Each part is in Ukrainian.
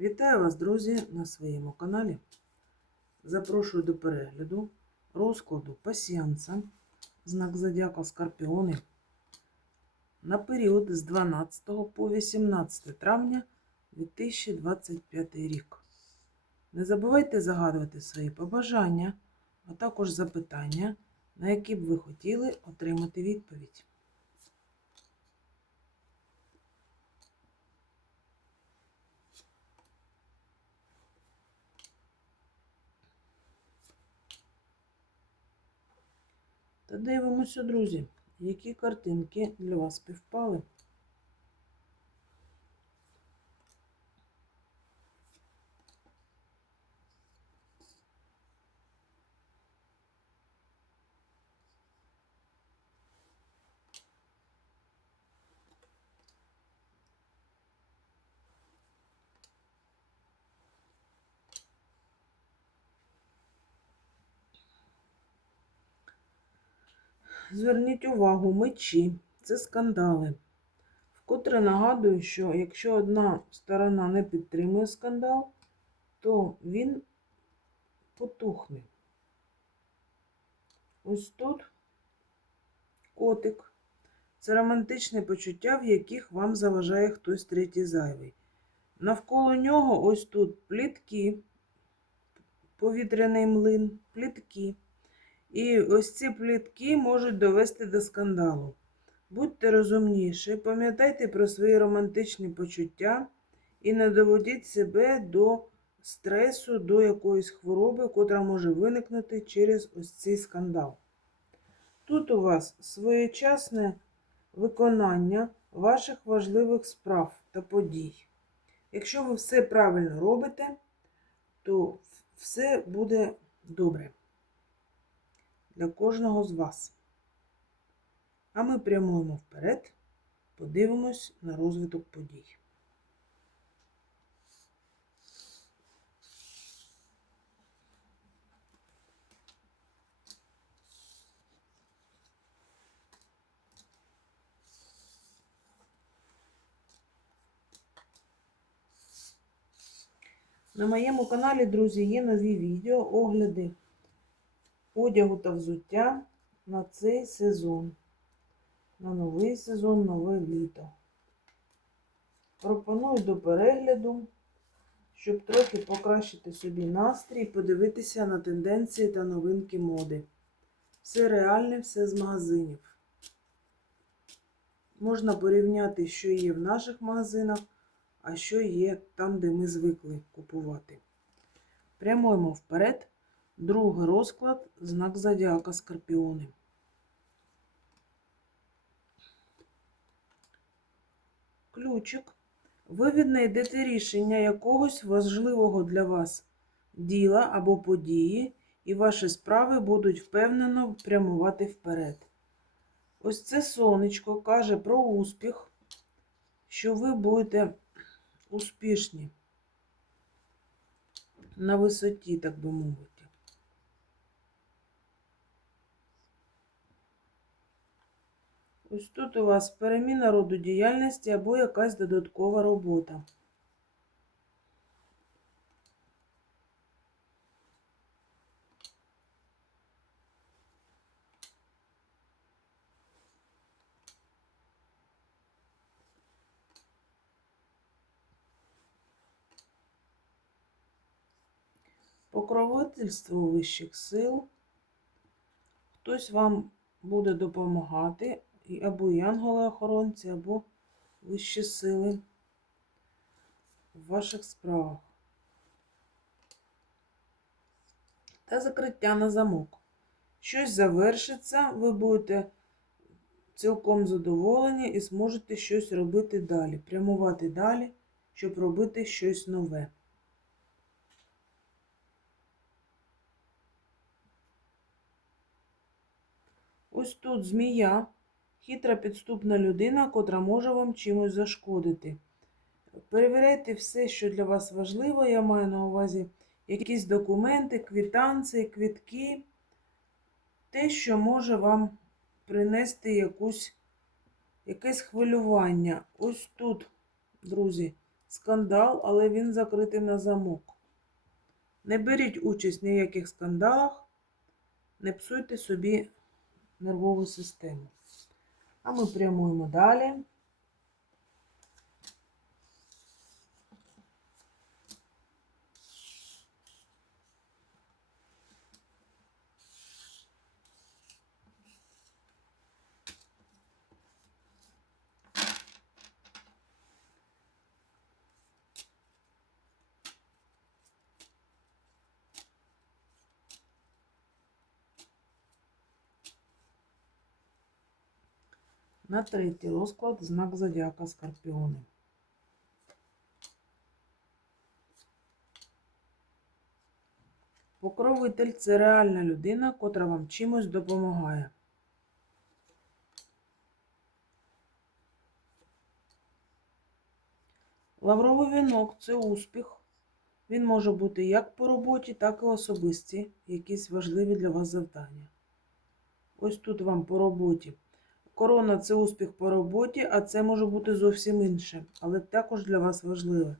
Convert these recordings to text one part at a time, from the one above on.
Вітаю вас, друзі, на своєму каналі. Запрошую до перегляду розкладу пасіянса, знак Зодіака Скорпіони на період з 12 по 18 травня 2025 рік. Не забувайте загадувати свої побажання, а також запитання, на які б ви хотіли отримати відповідь. Та дивимося, друзі, які картинки для вас співпали. Зверніть увагу, мечі це скандали. Вкотре нагадую, що якщо одна сторона не підтримує скандал, то він потухне. Ось тут котик. Це романтичне почуття, в яких вам заважає хтось третій зайвий. Навколо нього ось тут плітки, повітряний млин, плітки. І ось ці плітки можуть довести до скандалу. Будьте розумніші, пам'ятайте про свої романтичні почуття і не доводіть себе до стресу, до якоїсь хвороби, котра може виникнути через ось цей скандал. Тут у вас своєчасне виконання ваших важливих справ та подій. Якщо ви все правильно робите, то все буде добре для кожного з вас. А ми прямуємо вперед, подивимось на розвиток подій. На моєму каналі, друзі, є нові відео, огляди одягу та взуття на цей сезон. На новий сезон, нове літо. Пропоную до перегляду, щоб трохи покращити собі настрій подивитися на тенденції та новинки моди. Все реальне, все з магазинів. Можна порівняти, що є в наших магазинах, а що є там, де ми звикли купувати. Прямуємо вперед. Другий розклад знак Зодіака Скорпіони. Ключик. Ви віднайдете рішення якогось важливого для вас діла або події, і ваші справи будуть впевнено прямувати вперед. Ось це сонечко каже про успіх, що ви будете успішні на висоті, так би мовити. Ось тут у вас переміна роду діяльності або якась додаткова робота. Покровительство вищих сил. Хтось вам буде допомагати, і або янголи-охоронці, або вищі сили в ваших справах. Та закриття на замок. Щось завершиться, ви будете цілком задоволені і зможете щось робити далі, прямувати далі, щоб робити щось нове. Ось тут змія, хитра підступна людина, котра може вам чимось зашкодити. Перевіряйте все, що для вас важливо, я маю на увазі якісь документи, квітанції, квітки, те, що може вам принести якусь, якесь хвилювання. Ось тут, друзі, скандал, але він закритий на замок. Не беріть участь в ніяких скандалах, не псуйте собі нервову систему. А ми прямуємо далі. На третій розклад знак зодіака Скорпіони. Покровитель це реальна людина, котра вам чимось допомагає. Лавровий вінок це успіх. Він може бути як по роботі, так і особисті, якісь важливі для вас завдання. Ось тут вам по роботі. Корона це успіх по роботі, а це може бути зовсім інше, але також для вас важливе.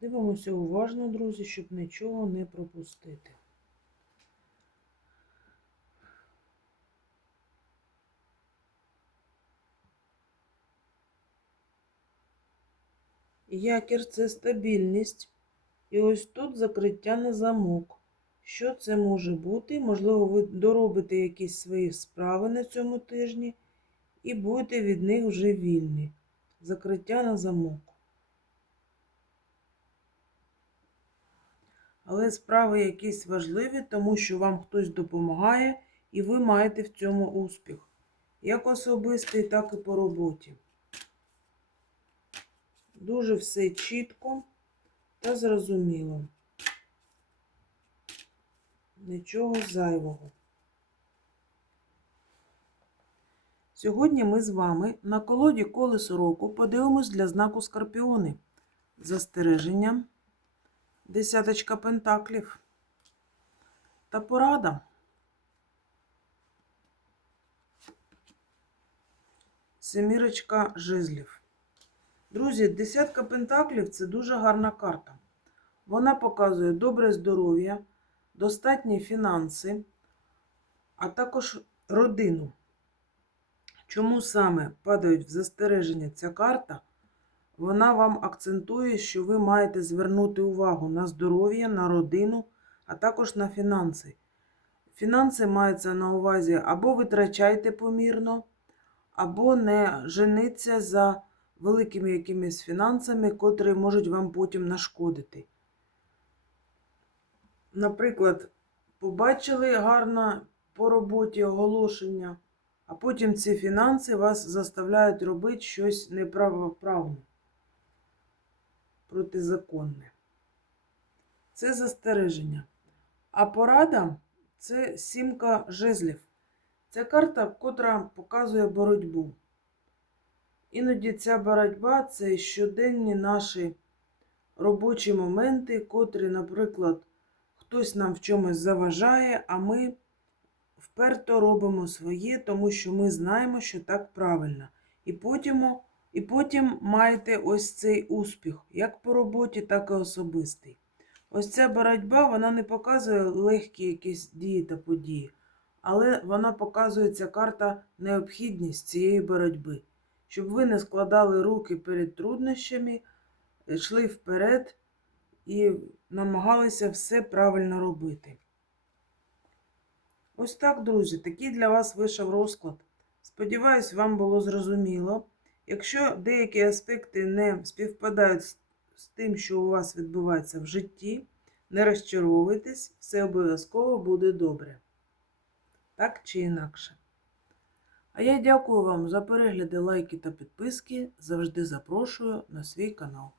Дивимося уважно, друзі, щоб нічого не пропустити. Якір це стабільність. І ось тут закриття на замок. Що це може бути? Можливо, ви доробите якісь свої справи на цьому тижні і будете від них вже вільні. Закриття на замок. Але справи якісь важливі, тому що вам хтось допомагає, і ви маєте в цьому успіх. Як особистий, так і по роботі. Дуже все чітко та зрозуміло. Нічого зайвого. Сьогодні ми з вами на колоді колесо року подивимось для знаку Скорпіони. Застереження. Десяточка пентаклів. Та порада. Семірочка жезлів. Друзі, десятка пентаклів це дуже гарна карта. Вона показує добре здоров'я, достатні фінанси, а також родину. Чому саме падають в застереження ця карта? Вона вам акцентує, що ви маєте звернути увагу на здоров'я, на родину, а також на фінанси. Фінанси мається на увазі або витрачайте помірно, або не жениться за великими якимись фінансами, котрі можуть вам потім нашкодити. Наприклад, побачили гарно по роботі оголошення, а потім ці фінанси вас заставляють робити щось неправоправне протизаконне. Це застереження. А порада це сімка жезлів. Це карта, котра показує боротьбу. Іноді ця боротьба це щоденні наші робочі моменти, котрі, наприклад, хтось нам в чомусь заважає, а ми вперто робимо своє, тому що ми знаємо, що так правильно. І потім і потім маєте ось цей успіх, як по роботі, так і особистий. Ось ця боротьба вона не показує легкі якісь дії та події, але вона показує ця карта необхідність цієї боротьби, щоб ви не складали руки перед труднощами, йшли вперед і намагалися все правильно робити. Ось так, друзі, такий для вас вийшов розклад. Сподіваюсь, вам було зрозуміло. Якщо деякі аспекти не співпадають з тим, що у вас відбувається в житті, Не розчаровуйтесь, все обов'язково буде добре. Так чи інакше. А я дякую вам за перегляди, лайки та підписки. Завжди запрошую на свій канал.